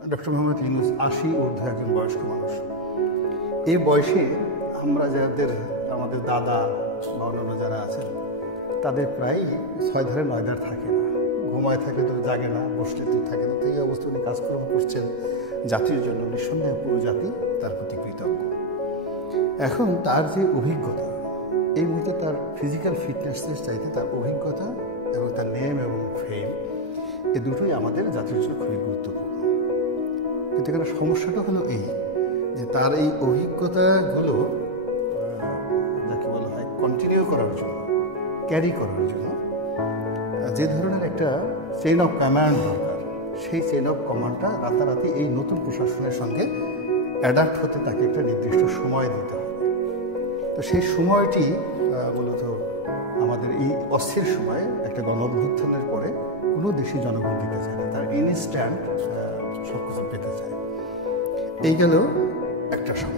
Doctor Mohammad Yunus 80 ঊর্ধ্ব একজন বয়স্ক মানুষ। এই বয়সে আমরা আমাদের দাদা বা অন্যান্য যারা আছেন তাদের প্রায় 6 ধারে 9 ধার থাকে না, ঘুমায় থাকে তো জাগে না, বসলে তো থাকে না। তো এই অবস্থা উনি কাজকর্ম করছেন জাতির জন্য, নিঃসন্দেহে পুরো জাতি তার প্রতি কৃতজ্ঞ। এখন তার যে অভিজ্ঞতা, এই মুহূর্তে তার ফিজিক্যাল ফিটনেসের চাইতে তার অভিজ্ঞতা এবং তার নেম এবং ফেম, এ দুটোই আমাদের জাতির জন্য খুবই গুরুত্বপূর্ণ। কিন্তু এখানে সমস্যাটা হলো এই যে তার এই অভিজ্ঞতাগুলো যাকে বলা হয় কন্টিনিউ করার জন্য, ক্যারি করার জন্য যে ধরনের একটা চেইন অফ কমান্ড দরকার, সেই চেইন অফ কমান্ডটা রাতারাতি এই নতুন প্রশাসনের সঙ্গে অ্যাডাপ্ট হতে তাকে একটা নির্দিষ্ট সময় দিতে হবে। তো সেই সময়টি মূলত আমাদের এই অস্থির সময়ে একটা গণ-অভ্যুত্থানের পরে কোনো দেশই জনগণ দিতে চায় না, তার ইনস্ট্যান্ট সব কিছু পেতে চায়। এই গেল একটা সময়।